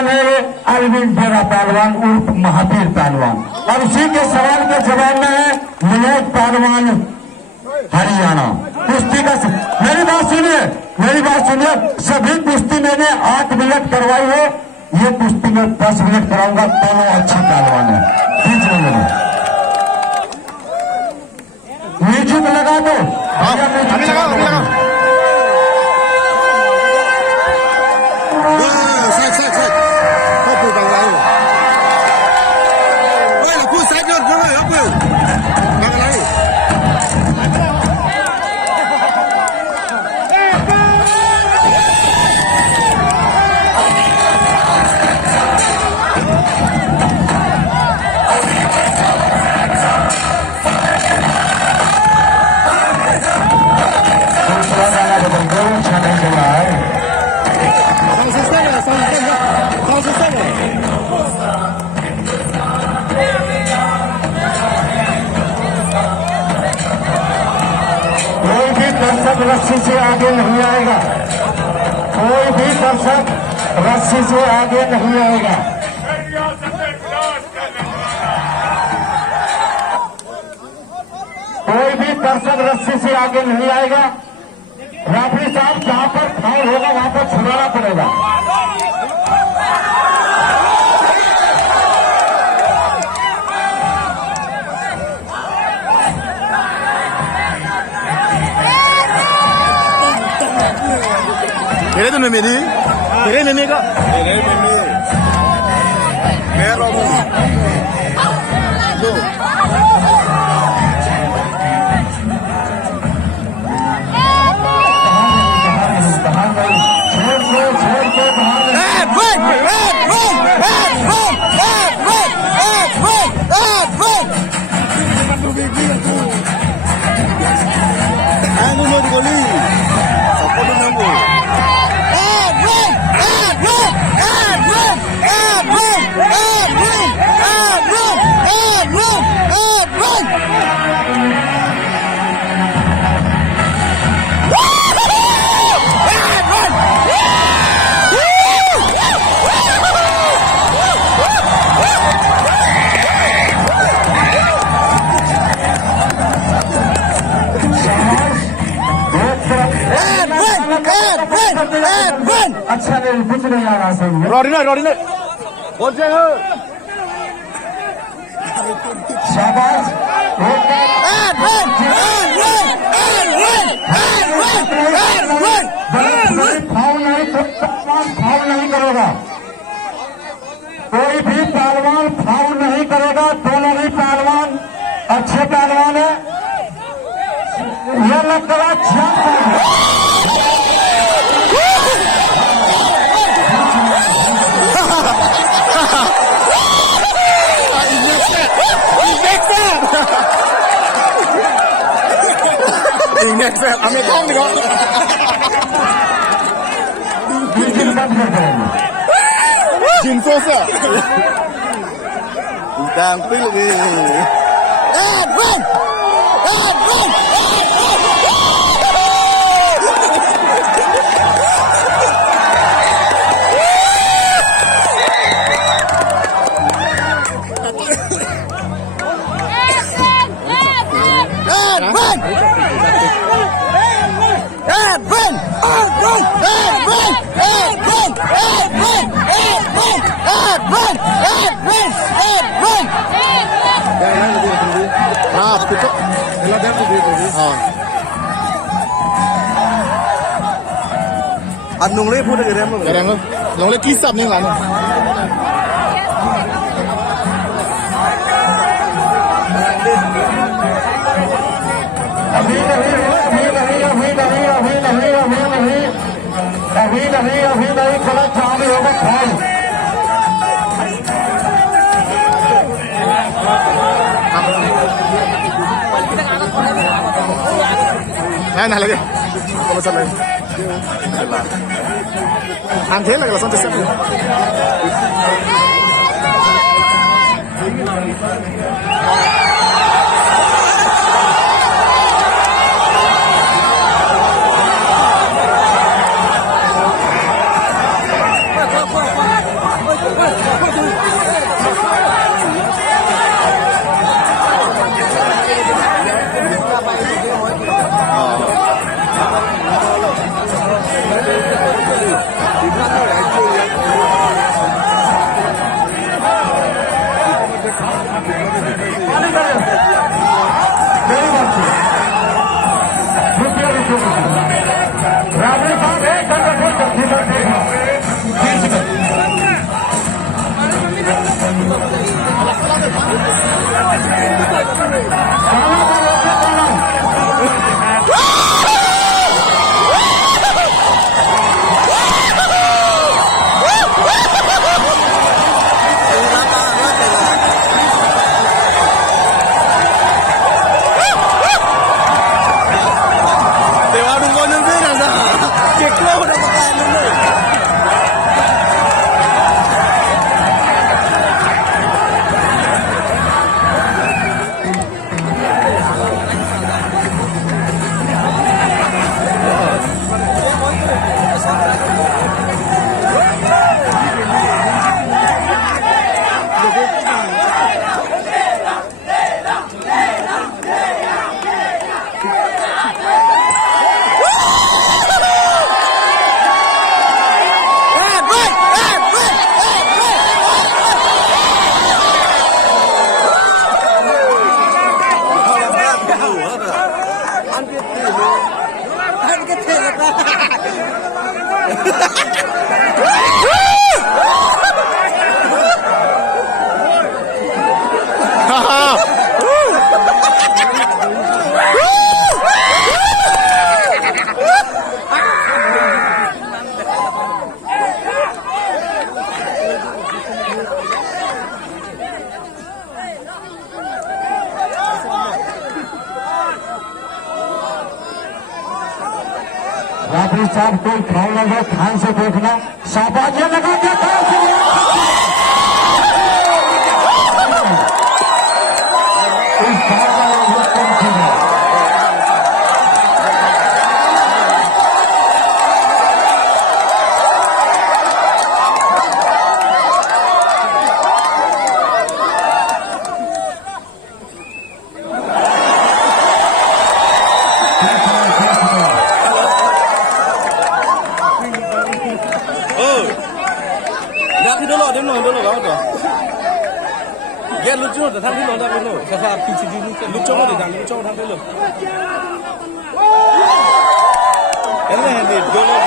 पहलवान है ये अरविंद डेरा पहलवान उर्फ महावीर पहलवान। और उसी के सवाल के जवाब में है मनोज पहलवान हरियाणा। कुश्ती का मेरी बात सुनिए। सभी कुश्ती मैंने 8 मिनट करवाई है, ये कुश्ती में 10 मिनट कराऊंगा। दोनों अच्छे पहलवान है। बीच में म्यूजिक लगा दो। रस्सी से आगे नहीं आएगा, कोई भी दर्शक रस्सी से आगे नहीं आएगा। कोई भी दर्शक रस्सी से आगे नहीं आएगा। रेफरी साहब जहां पर फाउल होगा वहां पर छुड़ाना पड़ेगा। Kira tu nami ni, kira nami ka? Kira nami. Merah tu. अच्छा नहीं, कुछ नहीं आ रहा सही। रोडी ना बहुत जय हो। शाबाश। फाउल नहीं करेगा, कोई भी पहलवान फाउल नहीं करेगा। दोनों ही पहलवान अच्छे पहलवान है। यह लग रहा next step, I'm going to go. Jin Sosa. Đang phí lagi. Adwin. Anglong le pun ada rem. Rem lo. Long le kisap ni lah. अभी नहीं गलत चालू होगा foul. Nah lagi. Kalau sampai. Antel lagi langsung tersiap. रात्रि साहब कोई खान लगे खान से देखना शाबाश लगा के इस बार का लोग कम थे Get look to the time that we know. Look over the time, look over the time. And then they go